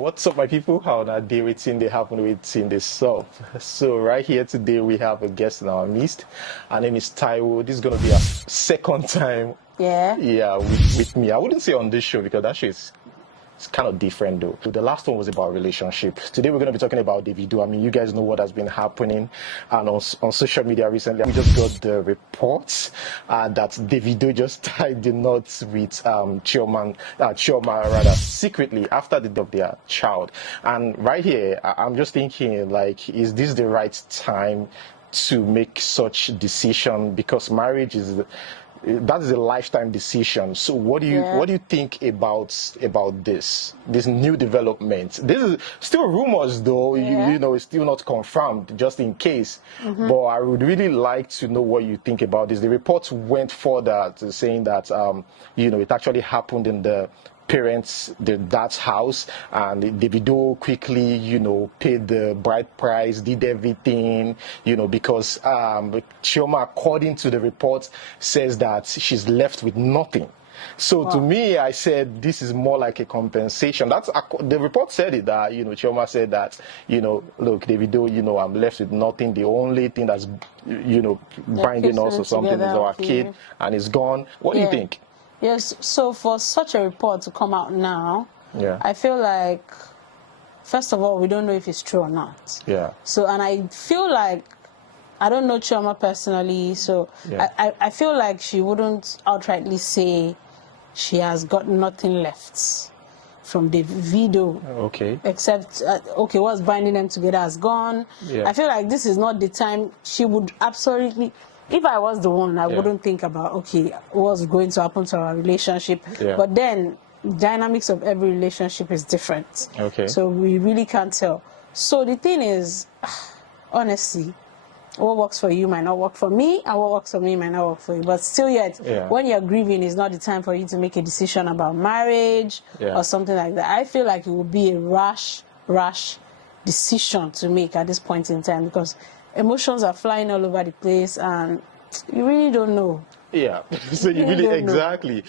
What's up, my people? How na day waiting they happen waiting this up. So right here today we have a guest in our midst. Her name is Taiwo. This is gonna be a second time. Yeah, with me. I wouldn't say on this show because that show is it's kind of different though. The last one was about relationship. Today we're going to be talking about Davido. I mean, you guys know what has been happening and on social media recently. We just got the reports that Davido just tied the knots with Chioma rather secretly after the death of their child. And right here, I'm just thinking, like, is this the right time to make such decision? Because marriage is that is a lifetime decision. So what do you think about this new development? This is still rumors though. You know, it's still not confirmed, just in case. But I would really like to know what you think about this. The reports went further to saying that you know, it actually happened in the parents, dad's house, and Davido quickly, you know, paid the bride price, did everything, you know, because Chioma, according to the report, says that she's left with nothing. So to me, I said this is more like a compensation. That's the report said it, that, you know, Chioma said that, you know, look, Davido, you know, I'm left with nothing. The only thing that's, you know, binding us or something is our kid, and it's gone. What do you think? Yes, so for such a report to come out now, I feel like, first of all, we don't know if it's true or not. So, and I feel like, I don't know Chioma personally, so I feel like she wouldn't outrightly say she has got nothing left from Davido. Except, okay, what's binding them together has gone. I feel like this is not the time she would absolutely... If I was the one, I wouldn't think about, okay, what's going to happen to our relationship. But then, dynamics of every relationship is different. So we really can't tell. So the thing is, honestly, what works for you might not work for me, and what works for me might not work for you. But still yet, when you're grieving, it's not the time for you to make a decision about marriage or something like that. I feel like it would be a rash decision to make at this point in time, because emotions are flying all over the place and you really don't know. So you really exactly.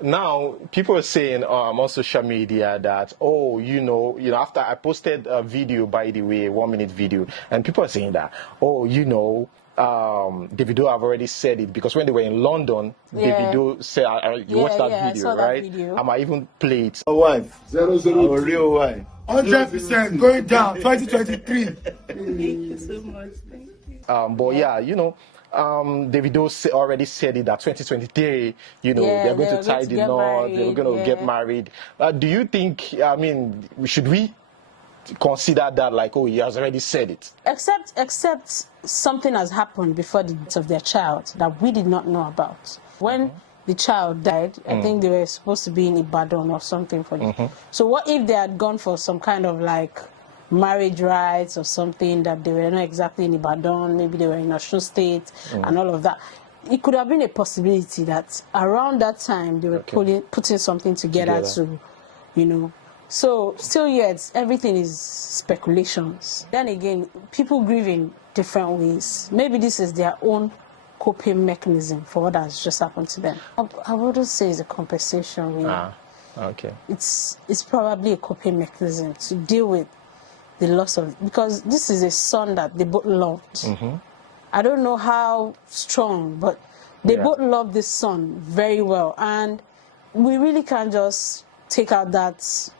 Now people are saying on social media that, oh, you know, after I posted a video, by the way, 1-minute video, and people are saying that, oh, you know, Davido have already said it, because when they were in London, Davido said, you watched that video, right? I might even play it. Wife, 0 Our real wife. 100% going down, 2023. Thank you so much. Thank you. But yeah, you know, Davido already said it that 2023, you know, they're going to tie the knot, they're going to get married. Do you think, I mean, should we consider that like, oh, he has already said it? Except something has happened before the death of their child that we did not know about. When the child died, I think they were supposed to be in Ibadan or something for this. So what if they had gone for some kind of like marriage rights or something, that they were not exactly in Ibadan, maybe they were in Osun State and all of that? It could have been a possibility that around that time they were putting something together to, you know. So still yet, everything is speculations. Then again, people grieve in different ways. Maybe this is their own coping mechanism for what has just happened to them. I wouldn't say it's a compensation, really. It's probably a coping mechanism to deal with the loss of, because this is a son that they both loved. I don't know how strong, but they both love this son very well, and we really can't just take out that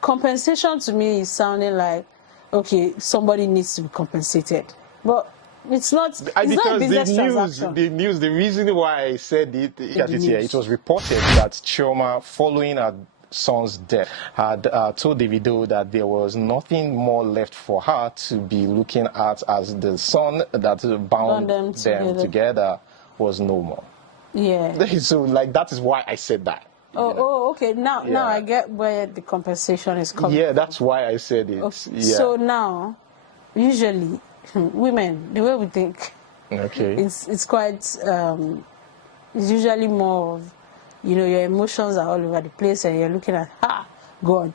compensation. To me is sounding like, okay, somebody needs to be compensated, but it's not. It's not a business transaction. The reason why I said it, it was reported that Chioma, following her son's death, had told Davido that there was nothing more left for her to be looking at, as the son that bound them together was no more. So like, that is why I said that. Okay. Now I get where the compensation is coming. That's why I said it. So now, usually, women, the way we think, it's quite, it's usually more of, you know, your emotions are all over the place and you're looking at, God,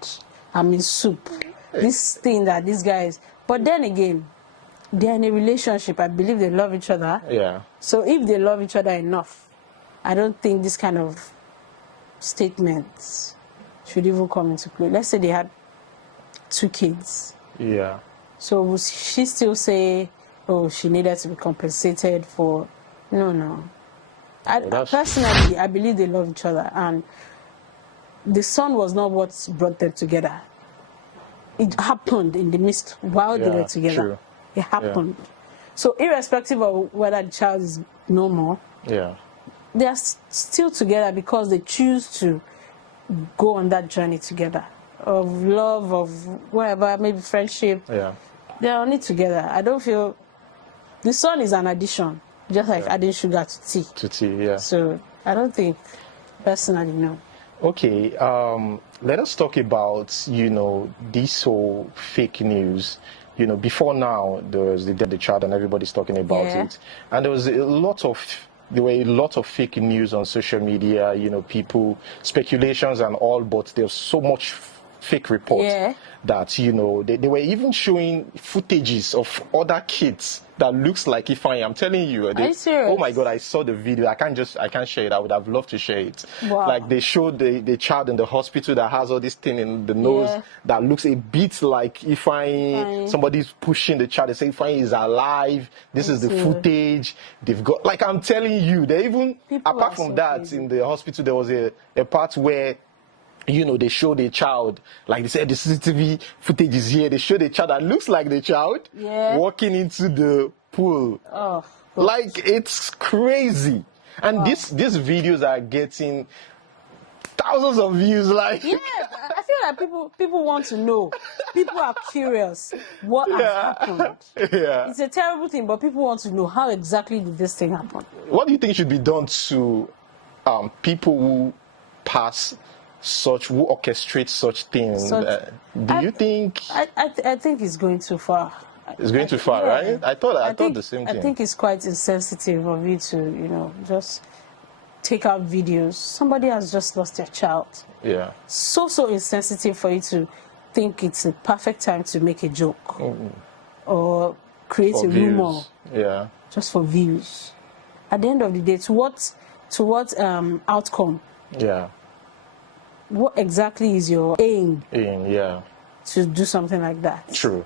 I'm in soup. This thing that these guys, but then again, they're in a relationship. I believe they love each other. So if they love each other enough, I don't think this kind of statements should even come into play. Let's say they had 2 kids. Yeah. So will she still say, oh, she needed to be compensated for? No. Personally, I believe they love each other, and the son was not what brought them together. It happened in the midst while they were together. True. It happened. Yeah. So irrespective of whether the child is no more, they are still together because they choose to go on that journey together of love, of whatever, maybe friendship. Yeah. They are on it together. I don't feel the son is an addition, just like adding sugar to tea. To tea, yeah. So I don't think, personally, no. Okay, let us talk about, this whole fake news. Before now, there was the child and everybody's talking about it. And there were a lot of fake news on social media, people, speculations and all, but there's so much fake reports that, they were even showing footages of other kids that looks like Ifeanyi. I'm telling you. Are you serious? Oh my God, I saw the video. I can't share it. I would have loved to share it. Wow. Like they showed the child in the hospital that has all this thing in the nose that looks a bit like Ifeanyi. Somebody's pushing the child. They say Ifeanyi is alive. This is the footage. They've got, like I'm telling you, they even, apart from that, in the hospital, there was a part where they show the child, like they said, the CCTV footage is here. They show the child that looks like the child walking into the pool. Oh, like it's crazy. And these videos are getting thousands of views. Like, I feel like people want to know. People are curious what has happened. Yeah. It's a terrible thing, but people want to know how exactly did this thing happen. What do you think should be done to people who who orchestrate such things? Do you think? I think it's going too far. It's going too far, right? I thought the same thing. I think it's quite insensitive of you to, just take out videos. Somebody has just lost their child. Yeah. So insensitive for you to think it's a perfect time to make a joke or create a rumor. Yeah. Just for views. At the end of the day, to what outcome? Yeah. What exactly is your aim? Yeah. To do something like that? True.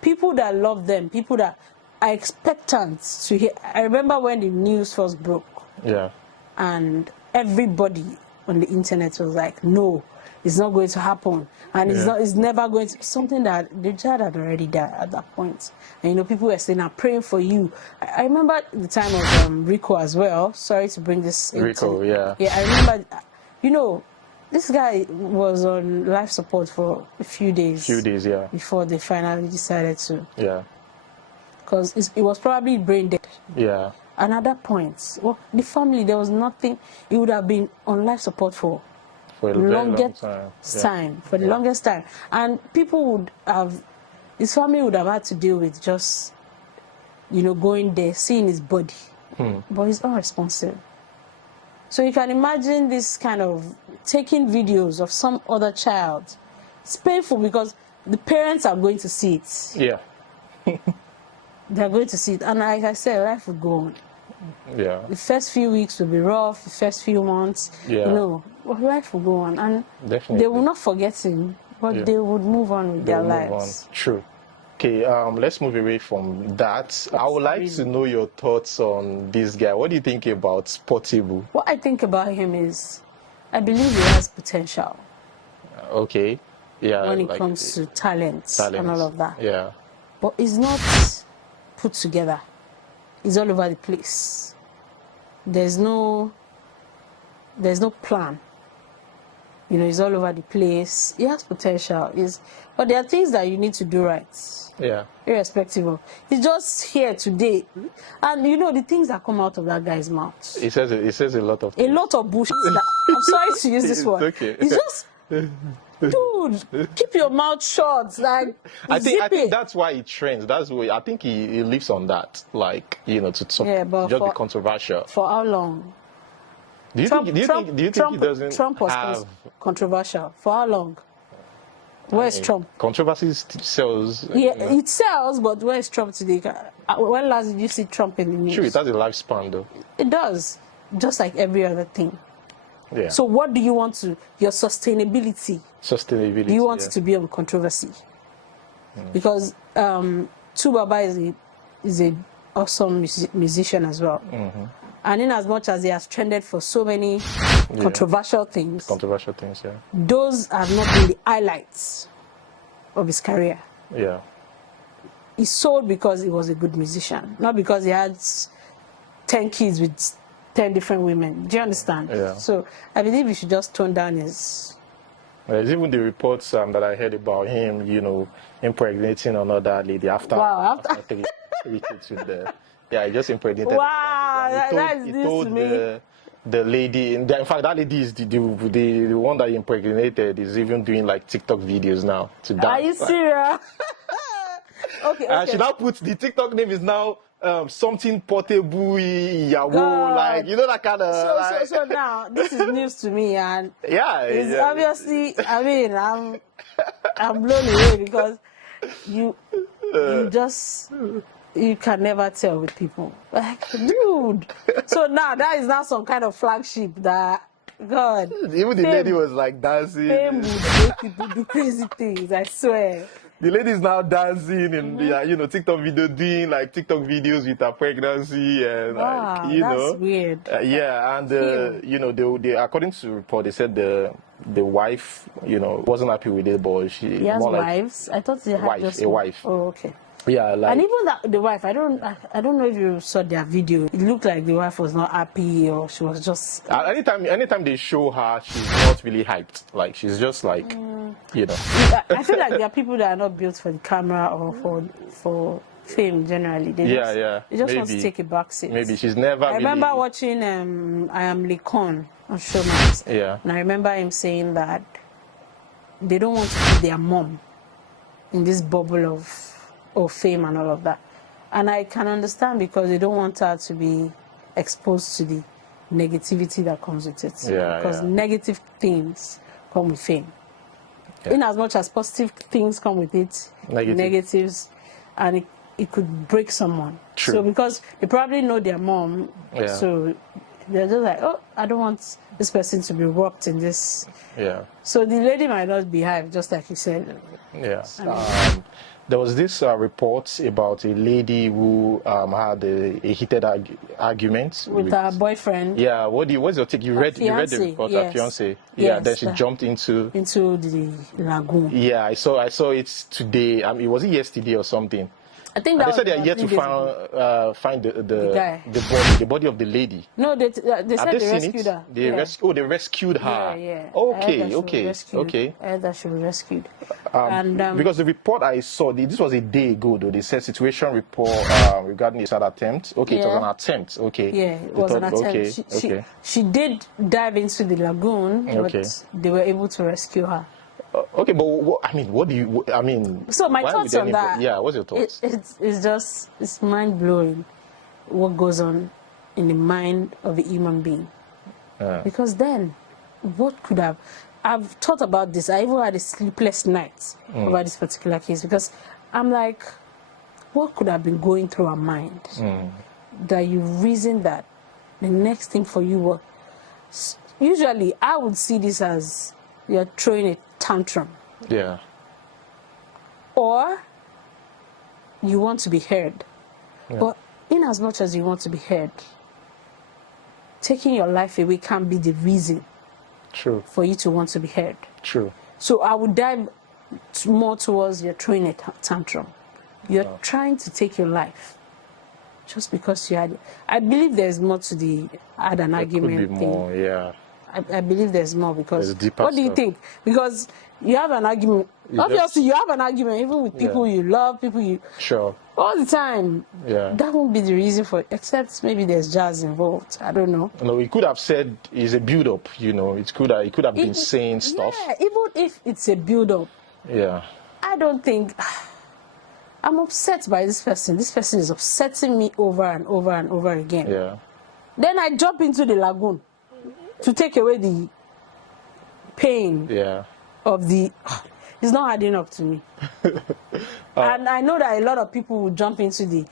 People that love them, people that are expectant to hear. I remember when the news first broke. Yeah. And everybody on the internet was like, no, it's not going to happen. And it's never going to. Something that the child had already died at that point. And, people were saying, I'm praying for you. I remember the time of Rico as well. Sorry to bring this Rico, Yeah, I remember, this guy was on life support for a few days. Yeah. Before they finally decided to. Yeah. Because it was probably brain dead. Yeah. And at that point, the family, there was nothing. He would have been on life support for the longest time. For the longest time. And his family would have had to deal with just, going there, seeing his body. But he's unresponsive. So you can imagine this kind of taking videos of some other child. It's painful because the parents are going to see it. Yeah. They're going to see it. And like I said, life will go on. Yeah. The first few weeks will be rough, the first few months, life will go on. And they will not forget him, but they would move on with their lives. True. Okay, let's move away from that. I would like to know your thoughts on this guy. What do you think about Portable? What I think about him is, I believe he has potential. Okay. Yeah. When it comes to talent and all of that. Yeah. But he's not put together. He's all over the place. There's no plan. He's all over the place. He has potential. But there are things that you need to do right. Yeah. Irrespective of. He's just here today. And the things that come out of that guy's mouth. He says a lot of things. A lot of bullshit. I'm sorry to use this word. Okay. It's just, dude, keep your mouth shut. Like, I think that's why he trends. That's why I think he lives on that. Like, to talk, just be controversial. For how long? Do you think he doesn't Trump was controversial. For how long? Where's Trump? Controversy sells. Yeah, it sells, but where's Trump today? When last did you see Trump in the news? Sure, it has a lifespan, though. It does, just like every other thing. Yeah. So what do you want to, your sustainability? Sustainability. Do you want it to be on controversy? Because Tubaba is a awesome musician as well. And in as much as he has trended for so many controversial things, those have not been the highlights of his career. Yeah. He sold because he was a good musician, not because he had 10 kids with 10 different women. Do you understand? Yeah. So I believe we should just tone down his... There's even the reports that I heard about him, you know, impregnating another lady after, after three kids with the... Yeah, he just impregnated. Wow, that is news to me. The lady, in fact, that lady is the one that he impregnated is even doing like TikTok videos now to dance. Are you serious? Okay. She now puts the TikTok name is now something portable, Yahoo, like, you know, that kind of. So now this is news to me, and it's obviously. I mean, I'm blown away because you just. You can never tell with people. Like, dude. So now that is now some kind of flagship that, God. Even the lady was like dancing. Fame would make people do crazy things, I swear. The lady is now dancing in you know, TikTok video, doing like TikTok videos with her pregnancy and like, you know. That's weird. Yeah, and you know, they according to the report, they said the wife, you know, wasn't happy with it, but he has more wives. I thought he had just a wife. Oh, okay. Yeah, like, and even the wife, I don't know if you saw their video. It looked like the wife was not happy, or she was just. Anytime they show her, she's not really hyped. Like, she's just like, you know. I feel like there are people that are not built for the camera or for fame generally. They just want to take a back seat. Maybe she's never. I remember watching I Am Lekon on Showmax. Yeah. And I remember him saying that they don't want to put their mom in this bubble of fame and all of that. And I can understand, because they don't want her to be exposed to the negativity that comes with it. Because negative things come with fame. In as much as positive things come with it, negatives, and it could break someone. True. So because they probably know their mom, so they're just like, oh, I don't want this person to be rocked in this. Yeah. So the lady might not be hyped, just like you said. Yeah. There was this report about a lady who had a heated argument with her boyfriend. Yeah, what's your take? You read the report, her fiance. Yeah, then she jumped into the lagoon. Yeah, I saw it today. It was yesterday or something. I think that they said they are yet to find the body of the lady. No, they said they rescued her. They rescued her. Yeah. Okay. I heard that she was rescued. Because the report I saw, this was a day ago, though. They said situation report regarding the sad attempt. Okay, it was an attempt. Okay. Yeah, it was an attempt. She did dive into the lagoon, but they were able to rescue her. Okay, but what do you? So my thoughts on that. Yeah, what's your thoughts? It's mind blowing what goes on in the mind of a human being. Because then, what could have? I've thought about this. I even had a sleepless night over this particular case, because I'm like, what could have been going through her mind that you reason that the next thing for you was? Usually, I would see this as you're throwing a tantrum. Yeah. Or you want to be heard. Yeah. But in as much as you want to be heard, taking your life away can't be the reason for you to want to be heard. True. So I would dive more towards you're throwing a tantrum. You're trying to take your life just because you had it. I believe there's more to the had an argument could be thing. More, yeah. I believe there's more, because what do you think? Because you have an argument. Obviously, you have an argument even with people you love, people you all the time. Yeah, that won't be the reason for it, except maybe there's jazz involved. I don't know. No, he could have said it's a build-up. You know, it could have been saying stuff. Yeah, even if it's a build-up. Yeah. I don't think. I'm upset by this person. This person is upsetting me over and over and over again. Yeah. Then I jump into the lagoon to take away the pain of the... It's not adding up to me. And I know that a lot of people will jump into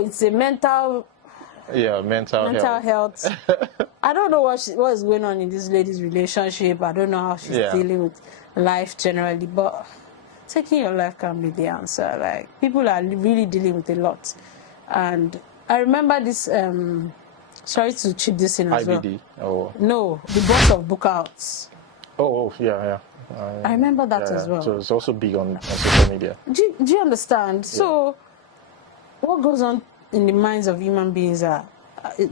it's a mental... Yeah, mental health. I don't know what is going on in this lady's relationship. I don't know how she's dealing with life generally, but taking your life can be the answer. Like, people are really dealing with a lot. And I remember this, sorry to chip this in as IBD. well. No, the boss of Bookouts. Yeah. I remember that as well. So it's also big on social media. Do you understand? So what goes on in the minds of human beings are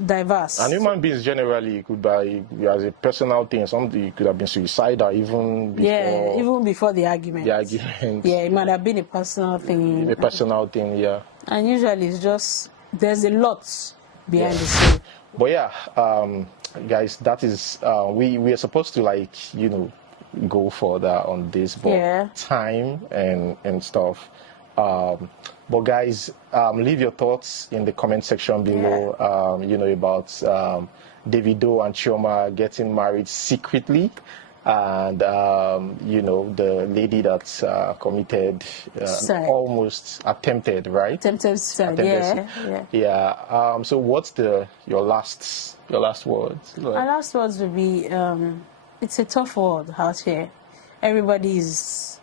diverse. And human beings generally could be as a personal thing. Somebody could have been suicidal even before. Yeah, even before the argument. The argument. Yeah, it might have been a personal thing. A personal thing, yeah. And usually it's just, there's a lot behind the scene. But yeah, guys, that is, we are supposed to, like, go further on this, but time and stuff. But guys, leave your thoughts in the comment section below. About Davido and Chioma getting married secretly, and the lady that committed almost attempted, right? Attempted suicide. Yeah. So what's your last words? My last words would be, it's a tough world out here. Everybody is,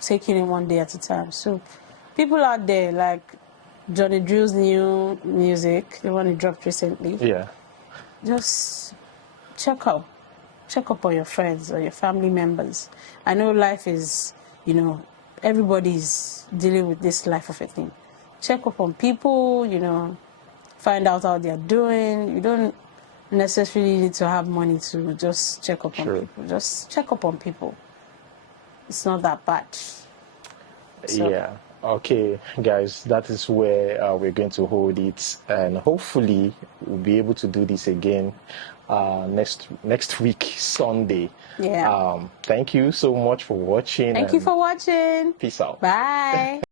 taking it one day at a time. So people out there, like Johnny Drew's new music, the one he dropped recently. Yeah. Just check up on your friends or your family members. I know life is, everybody's dealing with this life of a thing. Check up on people, find out how they're doing. You don't necessarily need to have money to just check up on people. Just check up on people. It's not that bad. So. Yeah. Okay, guys, that is where we're going to hold it, and hopefully we'll be able to do this again next week, Sunday. Yeah. Thank you so much for watching. Thank you for watching. Peace out. Bye.